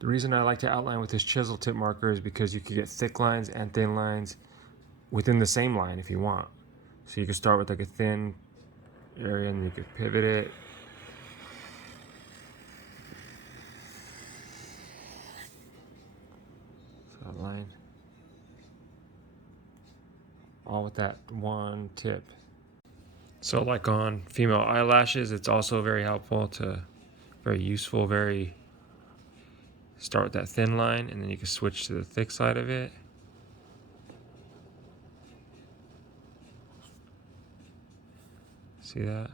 The reason I like to outline with this chisel tip marker is because you can get thick lines and thin lines within the same line if you want. So you can start with like a thin area and you can pivot it. So outline. All with that one tip. So like on female eyelashes, it's also very helpful very useful, start with that thin line and then you can switch to the thick side of it. See that?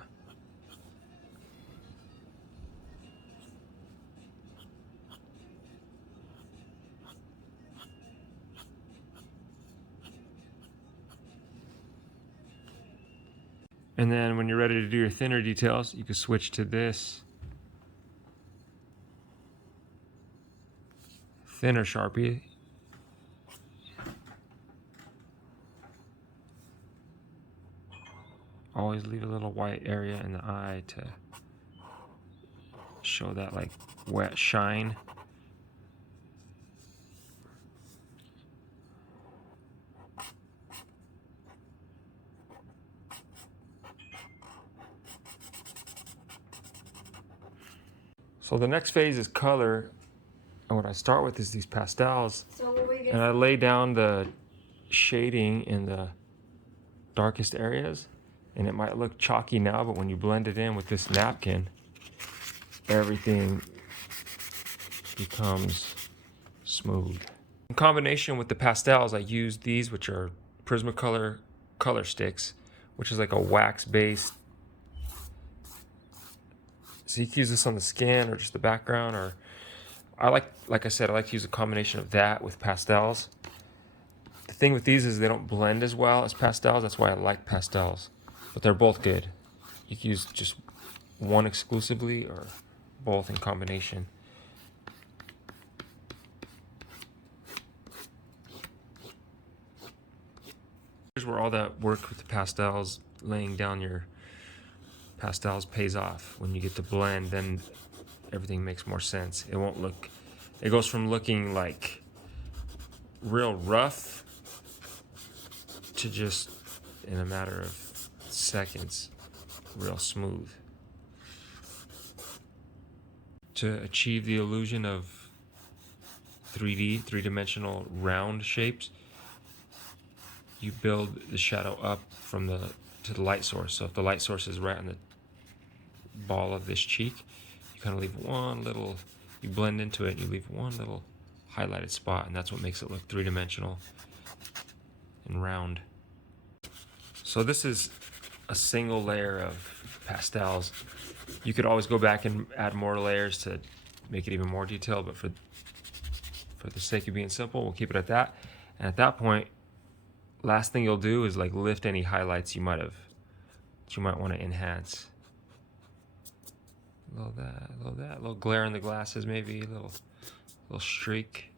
And then when you're ready to do your thinner details, you can switch to this thinner Sharpie. Always leave a little white area in the eye to show that like wet shine. So the next phase is color, and what I start with is these pastels, and I lay down the shading in the darkest areas, and it might look chalky now, but when you blend it in with this napkin, everything becomes smooth. In combination with the pastels, I use these, which are Prismacolor color sticks, which is like a wax based. So you can use this on the skin or just the background, or like I said, I like to use a combination of that with pastels. The thing with these is they don't blend as well as pastels. That's why I like pastels, but they're both good. You can use just one exclusively or both in combination. Here's where all that work with the pastels, laying down your pastels, pays off. When you get to blend, then everything makes more sense. It goes from looking like real rough to just, in a matter of seconds, real smooth. To achieve the illusion of 3D, three-dimensional round shapes, you build the shadow up to the light source. So if the light source is right on the ball of this cheek, you kind of leave you blend into it and you leave one little highlighted spot, and that's what makes it look three-dimensional and round. So this is a single layer of pastels. You could always go back and add more layers to make it even more detailed, but for the sake of being simple, we'll keep it at that. And at that point, last thing you'll do is like lift any highlights you might want to enhance. A little glare in the glasses, maybe a little streak.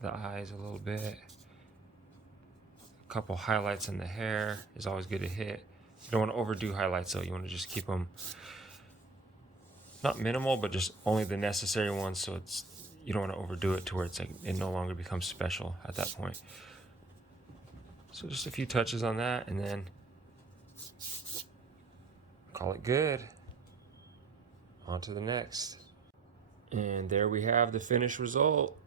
The eyes a little bit. A couple highlights in the hair is always good to hit. You don't want to overdo highlights though. You want to just keep them not minimal, but just only the necessary ones. So you don't want to overdo it to where it no longer becomes special at that point. So just a few touches on that, and then call it good. On to the next. And there we have the finished result.